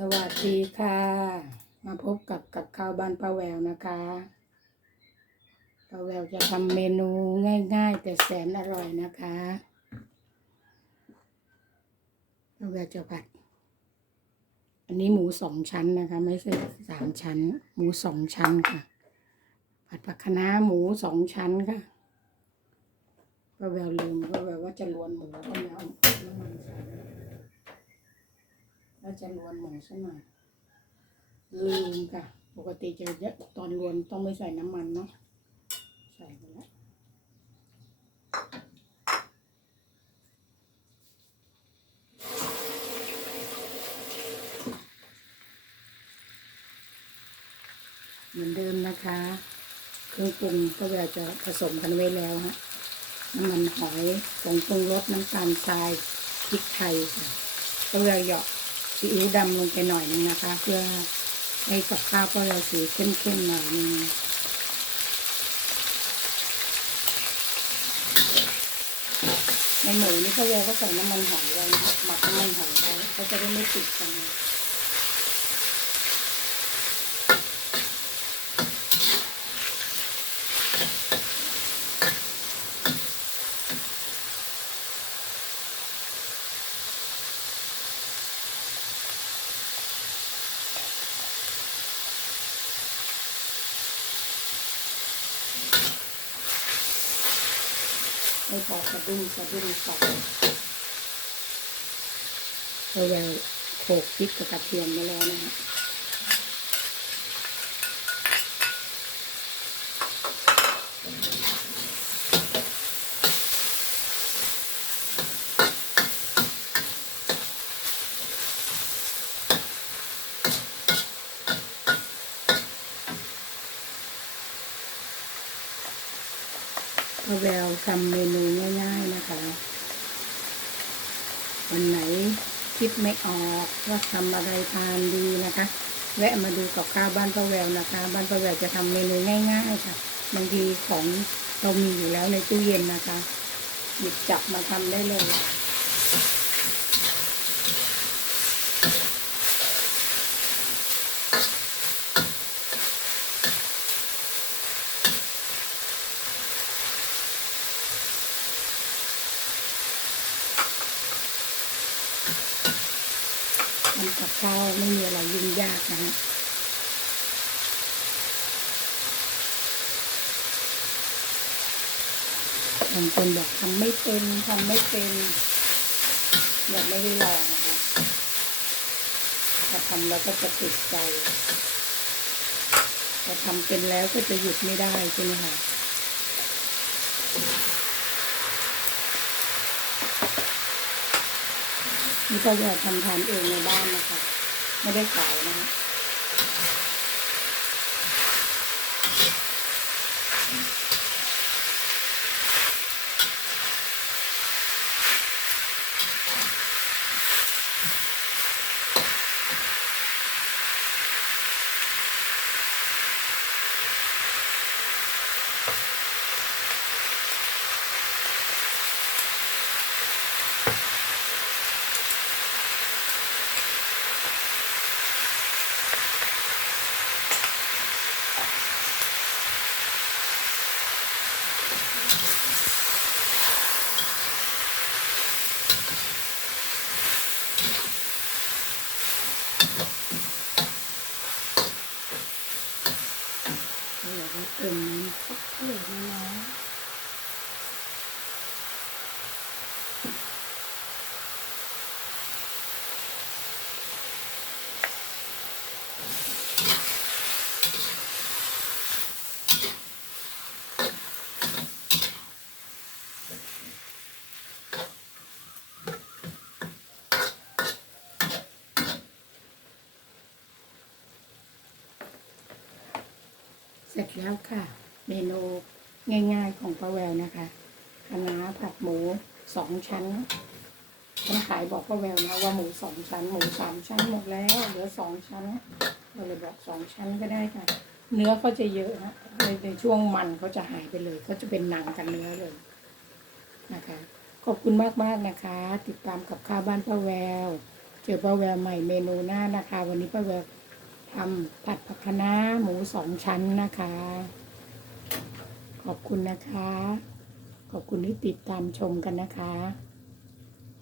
สวัสดีค่ะ มาพบกับกับข้าวบ้านป้าแววนะคะป้าแววจะทำเมนูง่าย ๆ แต่แสนอร่อยนะคะป้าแววจะผัด อันนี้หมูสองชั้นนะคะ ไม่ใช่สามชั้น หมูสองชั้นค่ะ ผัดผักคะน้าหมูสองชั้นค่ะป้าแววลืมป้าแววว่าจะลวนหมูก็ไม่เอาน้ำมันใส่ จะลวนหมูซะหน่อยลืมค่ะ ปกติจะเยอะตอนลวนต้องไม่ใส่น้ำมันเนาะใส่ไปแล้วเหมือนเดิมนะคะ เครื่องปรุงก็เวลาจะผสมกันไว้แล้วฮะน้ำมันหอยผงปรุงรสน้ำตาลทรายพริกไทยค่ะก็เวลาหยาะ ซีอิ๊วดำลงไปหน่อยนึงนะคะ เพื่อให้กับข้าวก็เราสีเข้มๆหน่อยนึงในหมูนี่ก็เลยก็ใส่น้ำมันหอยไว้หมักน้ำมันหอยไว้ก็จะได้ไม่ติดกัน ให้พอสะดุ้งสะดุ้งก่อนเรายังโขลกพริกกับกระเทียมมาแล้วนะคะ แววทำเมนูง่าย ๆนะคะ วันไหนคิดไม่ออกว่าทำอะไรทานดีนะคะ แวะมาดูกับข้าวบ้านป้าแววนะคะ บ้านป้าแววจะทำเมนูง่าย ๆ ค่ะ บางทีของเรามีอยู่แล้วในตู้เย็นนะคะ หยิบจับมาทำได้เลยำกับข้าวไม่มีอะไรยุ่งยากนะฮะบางคนบอกทำไม่เป็นทำไม่เป็นยังไม่ได้ลองนะคะถ้าทำแล้วก็จะติดใจพอทำเป็นแล้วก็จะหยุดไม่ได้ใช่ไหมคะ นี่ก็จะทำทานเองในบ้านนะคะ ไม่ได้ขายนะคะ ยวเราเติมน้ำสั สร็จแล้วค่ะ เมนูง่ายๆของป้าแววนะคะคะน้าผัดหมูสองชั้นคนขายบอกป้าแววนะว่าหมูสองชั้น หมูสามชั้นหมดแล้วเหลือสองชั้นเราเลยบอกสองชั้นก็ได้ค่ะ เนื้อเขาจะเยอะนะในในช่วงมันเขาจะหายไปเลยเขาจะเป็นหนังกับเนื้อเลยนะคะ ขอบคุณมากๆนะคะ ติดตามกับข้าวบ้านป้าแวว เจอป้าแววใหม่เมนูหน้านะคะ วันนี้ป้าแวว ทำผัดผักคะน้าหมูสองชั้นนะคะ ขอบคุณนะคะ ขอบคุณที่ติดตามชมกันนะคะ